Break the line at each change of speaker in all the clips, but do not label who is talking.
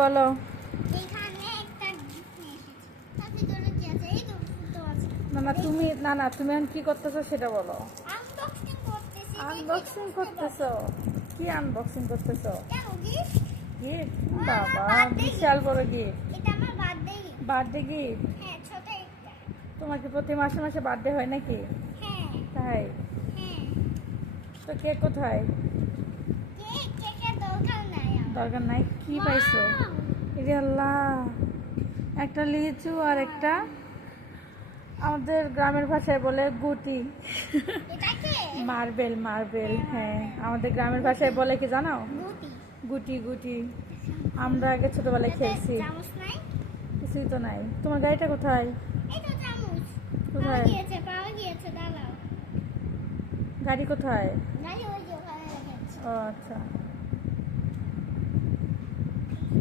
বলো।
কি।
না না তুমি না না তুমি এখন কি করতেছো সেটা বলো। আনবক্সিং করতেছো কি আনবক্সিং করতেছো? গিফট বাবা বিশাল বড় গিফট। বার্থডে গিফট তোমার কি প্রতি মাসে মাসে বার্থডে হয় নাকি?
হ্যাঁ,
তাই?
হ্যাঁ।
তো কেক কোথায়
কেক, কেকের দরকার নাই আমার।
দরকার নাই। কি পাইছো! ইরে আল্লাহ। একটা লিচু আর একটা আমাদের গ্রামের ভাষায় বলে গুটি। মার্বেল মার্বেল হ্যাঁ। আমাদের গ্রামের ভাষায় বলে কি জানো?
গুটি।
গুটি আমরা আগে ছোটবেলায় খেলছি কিছুই তো নাই। তোমার গাড়িটা কোথায়? কোথায়। গাড়ি কোথায়। ও আচ্ছা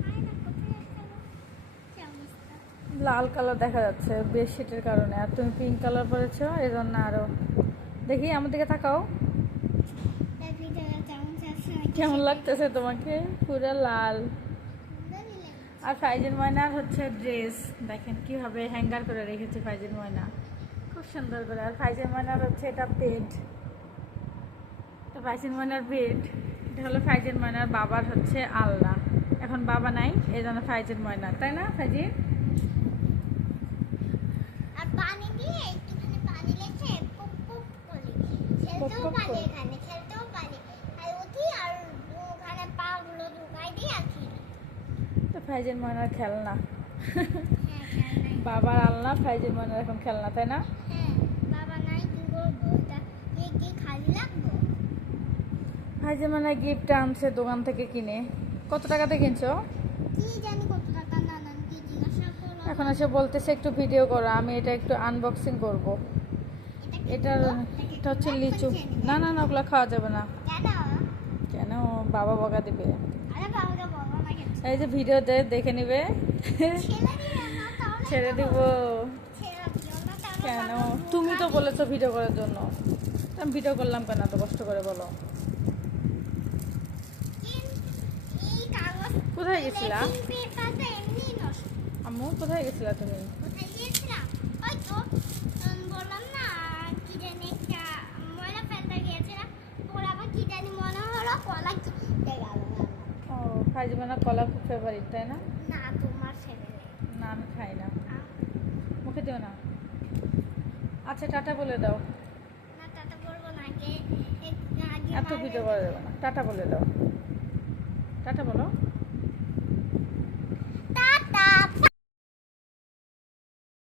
হয় না, কোথায় একটা গো? চামচটা।
লাল কালার দেখা যাচ্ছে বেডশিটের কারণে। আর তুমি পিঙ্ক কালার পরেছো, এই জন্য আরও দেখি, আমার দিকে তাকাও। কেমন লাগতেছে তোমাকে? পুরো লাল। আর ফাইজের ময়নার হচ্ছে ড্রেস দেখেন কীভাবে হ্যাঙ্গার করে রেখেছে ফাইজের ময়না। খুব সুন্দর করে। আর ফাইজের ময়নার হচ্ছে এটা বেড তো ফাইজের ময়নার বেড এটা হলো ফাইজের ময়নার বাবার হচ্ছে আল্লাহ এখন বাবা নাই, এই জন্য ফাইজের ময়না। তাই না ফাইজির ফাইজের ময়নার খেলনা।
হ্যাঁ
বাবার আলনা ফাইজের ময়নার এখন খেলনা তাই না?
হ্যাঁ
ফাইজের ময়নার গিফট আনছে দোকান থেকে কিনে। কত টাকাতে কিনছো?
কি জানি কত টাকা করো
এখন এসে বলতেছে, একটু ভিডিও করো, আমি এটা একটু আনবক্সিং করব।
এটা
এটা হচ্ছে লিচু। না না না, ওগুলো খাওয়া যাবে না।
কেন?
বাবা বকা দিবে। এই যে ভিডিওতে দেখে নিবে। ছেড়ে দিব। কেন? তুমি তো বলেছ ভিডিও করার জন্য। আমি ভিডিও করলাম কেন এত কষ্ট করে বলো? কোথায় গেছিলা? আম্মু কোথায় গেছিলা তুমি?
কোথায় গিয়েছিলাম? ওই তো উম, বললাম না কি জানি একটা ময়লা ফেলতে গিয়েছিলাম। ওর আবার কি জানি মনে হলো কলা কিনতে গেল।
ও ফাইজমানা কলা খুব ফেভারিট তাই না?
না তোমার ছেলে
না আমি খাই না। মুখে দিও না। আচ্ছা টাটা বলে দাও।
না টাটা বলব না আগে
এত
মারবে।
ভিডিও করে দেবো না। টাটা বলে দাও। টাটা বলো।